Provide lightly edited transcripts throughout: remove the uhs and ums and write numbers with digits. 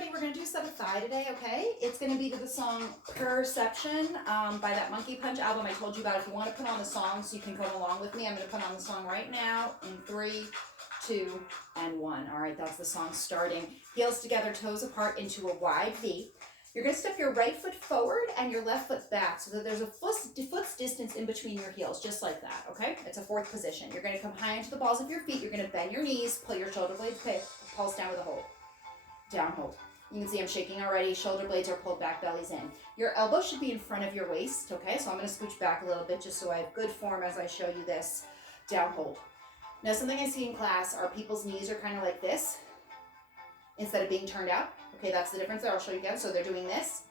everybody. We're going to do sub thigh today, okay? It's going to be to the song Perception by that Monkey Punch album I told you about. If you want to put on the song so you can come along with me, I'm going to put on the song right now in 3, 2, and 1. All right, that's the song starting. Heels together, toes apart into a wide V. You're going to step your right foot forward and your left foot back so that there's a foot's distance in between your heels, just like that, okay? It's a fourth position. You're going to come high into the balls of your feet. You're going to bend your knees, pull your shoulder blades, pulse down with a hold. Down hold. You can see I'm shaking already. Shoulder blades are pulled back, belly's in. Your elbow should be in front of your waist, okay? So I'm going to scooch back a little bit just so I have good form as I show you this. Down hold. Now, something I see in class are people's knees are kind of like this instead of being turned out. Okay, that's the difference there. I'll show you again. So they're doing this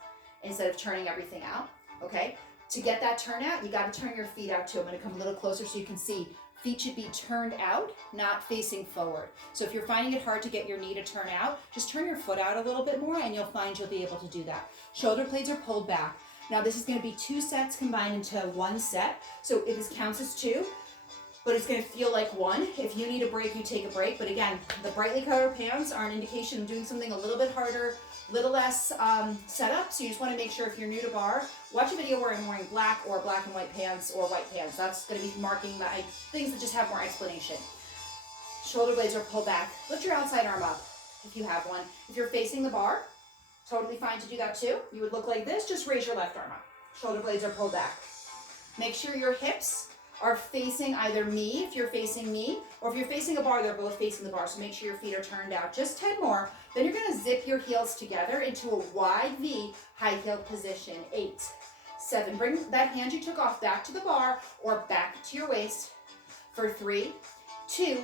instead of turning everything out, okay? To get that turn out, you got to turn your feet out too. I'm going to come a little closer so you can see. Feet should be turned out, not facing forward. So if you're finding it hard to get your knee to turn out, just turn your foot out a little bit more and you'll find you'll be able to do that. Shoulder blades are pulled back. Now this is going to be 2 sets combined into 1 set. So it counts as 2. But it's going to feel like 1. If you need a break, you take a break. But again, the brightly colored pants are an indication of doing something a little bit harder, little less setup. So you just want to make sure if you're new to bar, watch a video where I'm wearing black or black and white pants or white pants. That's going to be marking my things that just have more explanation. Shoulder blades are pulled back. Lift your outside arm up if you have one. If you're facing the bar, totally fine to do that too. You would look like this. Just raise your left arm up. Shoulder blades are pulled back. Make sure your hips are facing either me, if you're facing me, or if you're facing a bar, they're both facing the bar. So make sure your feet are turned out. Just 10 more. Then you're going to zip your heels together into a wide V, high-heeled position. 8, 7. Bring that hand you took off back to the bar or back to your waist for 3, 2,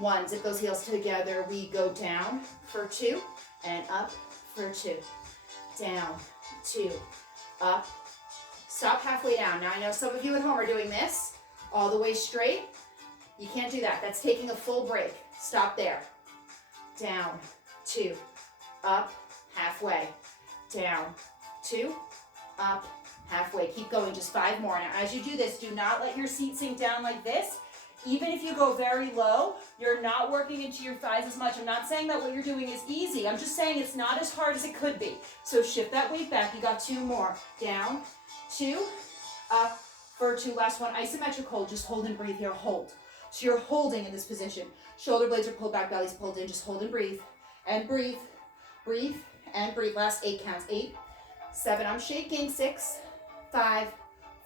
1. Zip those heels together. We go down for 2 and up for 2. Down, 2, up. Stop halfway down. Now I know some of you at home are doing this. All the way straight. You can't do that. That's taking a full break. Stop there. Down, 2, up, halfway. Down, 2, up, halfway. Keep going, just 5 more. Now, as you do this, do not let your seat sink down like this. Even if you go very low, you're not working into your thighs as much. I'm not saying that what you're doing is easy. I'm just saying it's not as hard as it could be. So shift that weight back. You got 2 more. Down, 2, up, for 2, last one, isometric hold, just hold and breathe here, hold. So you're holding in this position. Shoulder blades are pulled back, belly's pulled in, just hold and breathe, and breathe, breathe, and breathe. Last 8 counts, 8, 7, I'm shaking, 6, 5,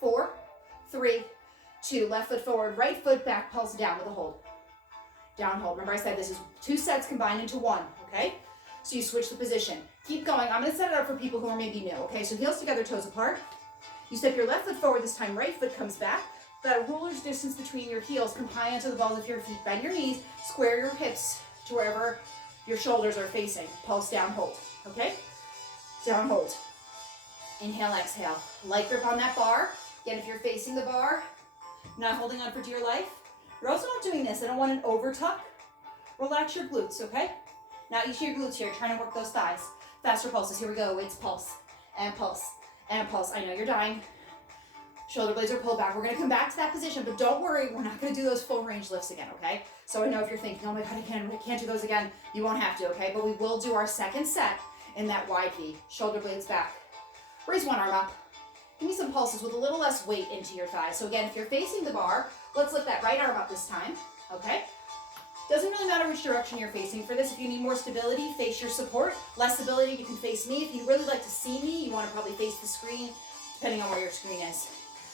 4, 3, 2, left foot forward, right foot back, pulse down with a hold. Down hold, remember I said this is 2 sets combined into 1, okay? So you switch the position. Keep going, I'm gonna set it up for people who are maybe new, okay? So heels together, toes apart. You step your left foot forward this time, right foot comes back. That ruler's distance between your heels, come high onto the balls of your feet, bend your knees, square your hips to wherever your shoulders are facing. Pulse down, hold, okay? Down, hold. Inhale, exhale. Light grip on that bar. Again, if you're facing the bar, not holding on for dear life. You're also not doing this. I don't want an over tuck. Relax your glutes, okay? Now each of your glutes here, trying to work those thighs. Faster pulses, here we go. It's pulse, and pulse, and pulse. I know you're dying. Shoulder blades are pulled back. We're gonna come back to that position, but don't worry, we're not gonna do those full range lifts again, okay? So I know if you're thinking, oh my God, I can't do those again, you won't have to, okay? But we will do our second set in that wide V. Shoulder blades back. Raise one arm up. Give me some pulses with a little less weight into your thighs. So again, if you're facing the bar, let's lift that right arm up this time, okay? Doesn't really matter which direction you're facing for this. If you need more stability, face your support. Less stability, you can face me. If you really like to see me, you want to probably face the screen, depending on where your screen is.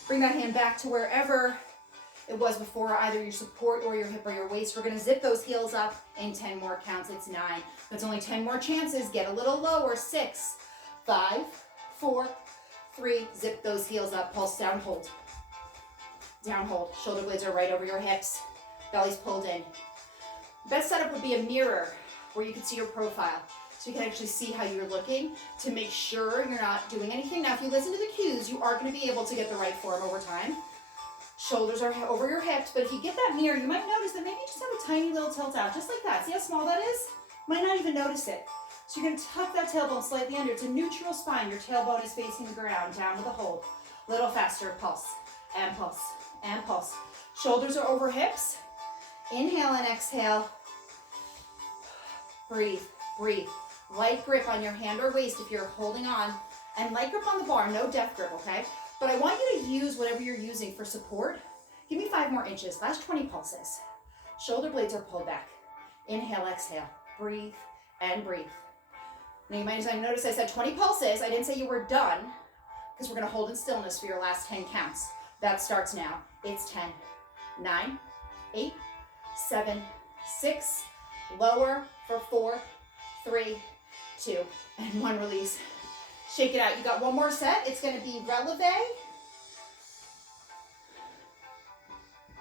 Bring that hand back to wherever it was before, either your support or your hip or your waist. We're going to zip those heels up in 10 more counts. It's 9. That's only 10 more chances. Get a little lower. 6, 5, 4, 3. Zip those heels up. Pulse down, hold. Down, hold. Shoulder blades are right over your hips. Belly's pulled in. Best setup would be a mirror where you can see your profile. So you can actually see how you're looking to make sure you're not doing anything. Now, if you listen to the cues, you are going to be able to get the right form over time. Shoulders are over your hips, but if you get that mirror, you might notice that maybe you just have a tiny little tilt out, just like that. See how small that is? Might not even notice it. So you're going to tuck that tailbone slightly under. It's a neutral spine. Your tailbone is facing the ground, down with a hold. A little faster, pulse, and pulse, and pulse. Shoulders are over hips. Inhale and exhale. Breathe, breathe. Light grip on your hand or waist if you're holding on, and light grip on the bar, no death grip, okay? But I want you to use whatever you're using for support. Give me 5 more inches, last 20 pulses. Shoulder blades are pulled back. Inhale, exhale, breathe and breathe. Now you might notice I said 20 pulses. I didn't say you were done, because we're gonna hold in stillness for your last 10 counts. That starts now. It's 10, 9, 8, 7, 6, lower for 4, 3, 2, and 1, release. Shake it out. You got one more set. It's gonna be releve,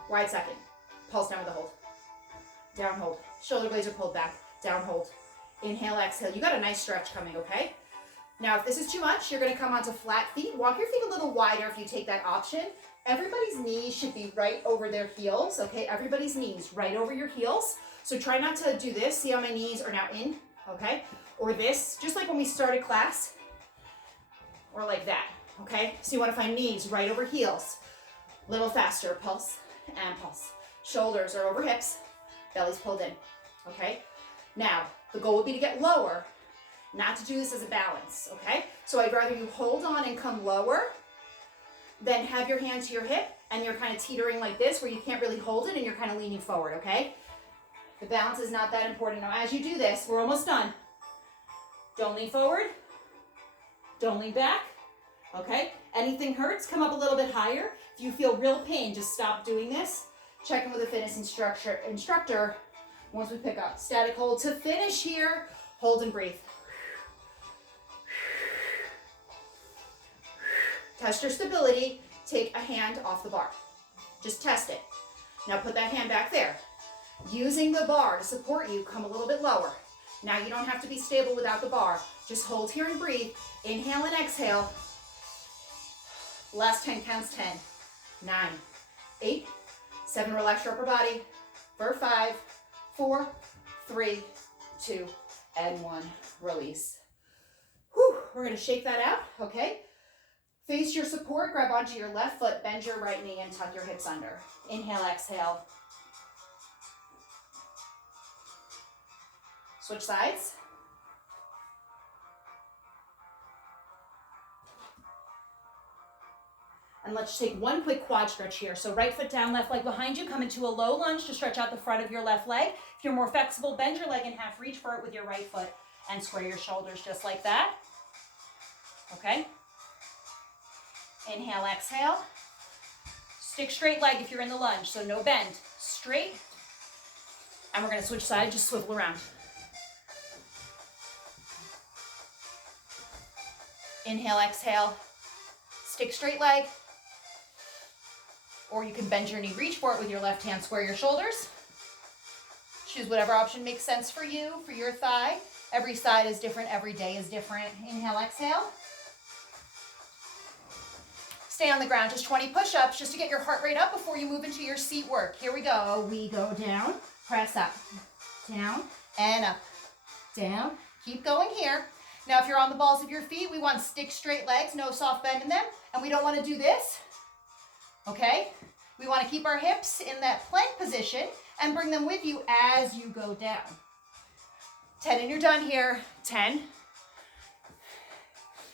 wide second, pulse down with a hold, down hold, shoulder blades are pulled back, down hold, inhale, exhale. You got a nice stretch coming, okay? Now, if this is too much, you're gonna come onto flat feet. Walk your feet a little wider if you take that option. Everybody's knees should be right over their heels, okay? Everybody's knees right over your heels. So try not to do this. See how my knees are now in, okay? Or this, just like when we started class, or like that, okay? So you wanna find knees right over heels. Little faster, pulse and pulse. Shoulders are over hips, belly's pulled in, okay? Now, the goal would be to get lower, not to do this as a balance, okay? So I'd rather you hold on and come lower than have your hand to your hip and you're kind of teetering like this where you can't really hold it and you're kind of leaning forward, okay? The balance is not that important. Now, as you do this, we're almost done. Don't lean forward. Don't lean back, okay? Anything hurts, come up a little bit higher. If you feel real pain, just stop doing this. Check in with a fitness instructor once we pick up. Static hold to finish here. Hold and breathe. Test your stability. Take a hand off the bar. Just test it. Now put that hand back there. Using the bar to support you, come a little bit lower. Now you don't have to be stable without the bar. Just hold here and breathe. Inhale and exhale. Last 10 counts, 10, 9, 8, 7, relax your upper body. For 5, 4, 3, 2, and 1, release. Whew, we're gonna shake that out, okay? Face your support, grab onto your left foot, bend your right knee and tuck your hips under. Inhale, exhale. Switch sides. And let's take one quick quad stretch here. So right foot down, left leg behind you. Come into a low lunge to stretch out the front of your left leg. If you're more flexible, bend your leg in half, reach for it with your right foot and square your shoulders just like that. Okay? Inhale, exhale. Stick straight leg if you're in the lunge, so no bend. Straight. And we're gonna switch sides, just swivel around. Inhale, exhale. Stick straight leg. Or you can bend your knee, reach for it with your left hand, square your shoulders. Choose whatever option makes sense for you, for your thigh. Every side is different, every day is different. Inhale, exhale. Stay on the ground, just 20 push-ups just to get your heart rate up before you move into your seat work. Here we go. We go down, press up, down, and up, down. Keep going here. Now, if you're on the balls of your feet, we want stick straight legs, no soft bend in them, and we don't want to do this, okay? We want to keep our hips in that plank position and bring them with you as you go down. 10 and you're done here. 10.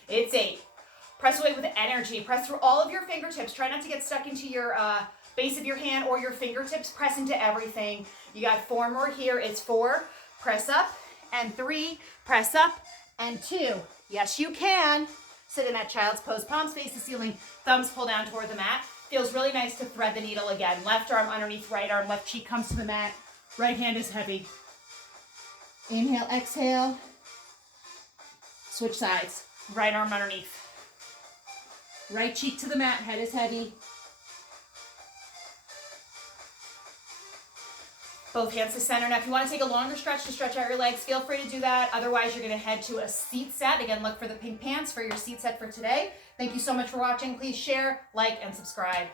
It's 8. Press away with energy. Press through all of your fingertips. Try not to get stuck into your base of your hand or your fingertips. Press into everything. You got 4 more here. It's 4. Press up. And 3. Press up. And 2. Yes, you can. Sit in that child's pose. Palms face the ceiling. Thumbs pull down toward the mat. Feels really nice to thread the needle again. Left arm underneath right arm. Left cheek comes to the mat. Right hand is heavy. Inhale, exhale. Switch sides. Right arm underneath. Right cheek to the mat. Head is heavy. Both hands to center. Now, if you want to take a longer stretch to stretch out your legs, feel free to do that. Otherwise, you're going to head to a seat set. Again, look for the pink pants for your seat set for today. Thank you so much for watching. Please share, like, and subscribe.